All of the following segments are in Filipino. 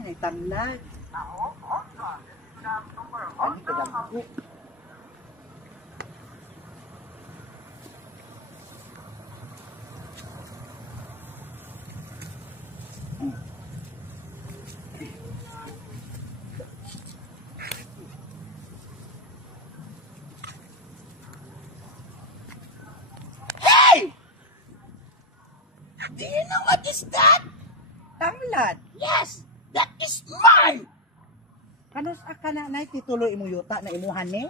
Ay, tanlag. Ay, kadagko. Do you know what is that? Tanglad. Yes, that is mine. Kanos ka na nay titulo imo yuta na imuhan ni?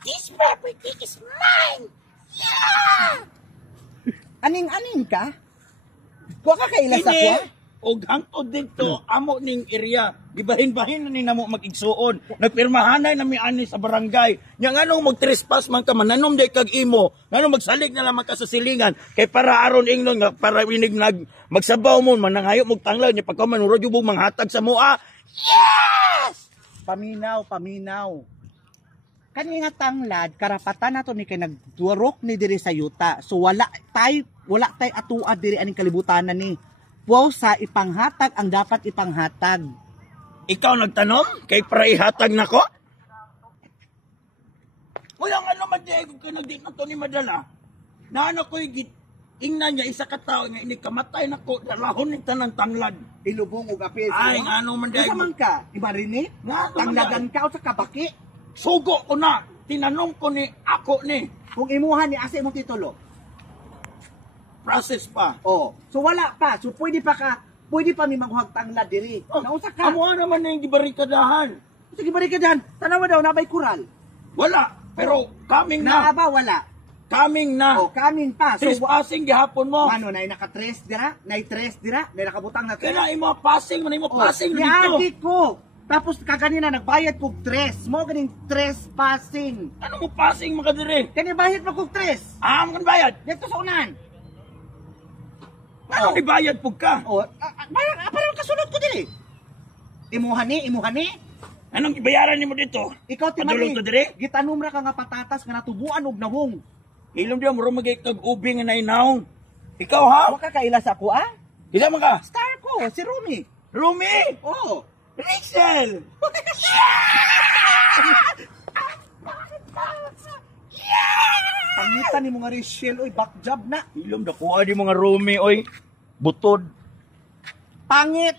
This property is mine. Yeah! Aning-aning ka? Kuha ka kailas sa kuha? Og hangtod dito amo ning area gibahin-bahin na ni namo magigsuon nagpirmahanay na mi ani sa barangay nya nganong magtrespass man ka mananom day kag imo nganong magsalig na lamang ka sa silingan kay para aron ingnon nga para winig magsabaw mo manangayo mog tanglaw nya pagka manurod yung manghatag sa mua. Yes! Paminaw. Kani nga tanglad karapatan nato ni kay nagdurok ni diri sa yuta. So wala tay atuad diri aning kalibutanan ni. Wow, sa ipanghatag ang dapat ipanghatag. Ikaw nagtanong kay para ihatag nako? Wala nga naman di ka nagdi na to ni madala. Naano ko ingnan niya isa ka tao nga ini kamatay nako dalahon ning tanang tanglad. Ilubong ug apil. Ay ngano man di. Isa man ka, ibarini? Tangladan ka o sa kabaki? Sugo ko na. Tinanong ko ni ako ni. Kung imuhan ni asa imong titulo. Process pa. Oh, so wala pa. So pwede pa mi maghuhag tanglad diri. Nausa ka. Amo naman na yung gibarikadahan. Sige barikadahan. Tanawa daw nabay kural. Wala. Pero coming na. Naaba wala. Coming na. Oh, coming pa. So Trespassing gihapon mo. ano nay naka-tres dira? Nay tres dira? Nay nakabutang na tres. Kaya imo passing man imo passing dito. Niagi ko. Tapos kaganina nagbayad kog tres. Mo ganing trespassing. Ano mo passing makadiri? Kani bayad pa kog tres. Mo kan bayad. Dito sa unan. Ano ibayad pug ka? Oh, parang kasunod ko dili. Imuhan ni. Anong ibayaran nimo dito? Ikaw Padulong timani. to diri? Gitanom ra ka nga patatas nga natubuan og nahong. Ilom dia muro magay kag ubi nga nainaw. Ikaw ha? Wa ka kaila sa ako ah? Kila man ka? Star ko, si Rumi. Rumi! Oh. Rixel! Pangitan ni mga Rachel, oy, back job na. Ilom dakuha di mga Rumi oy. Butod. Pangit.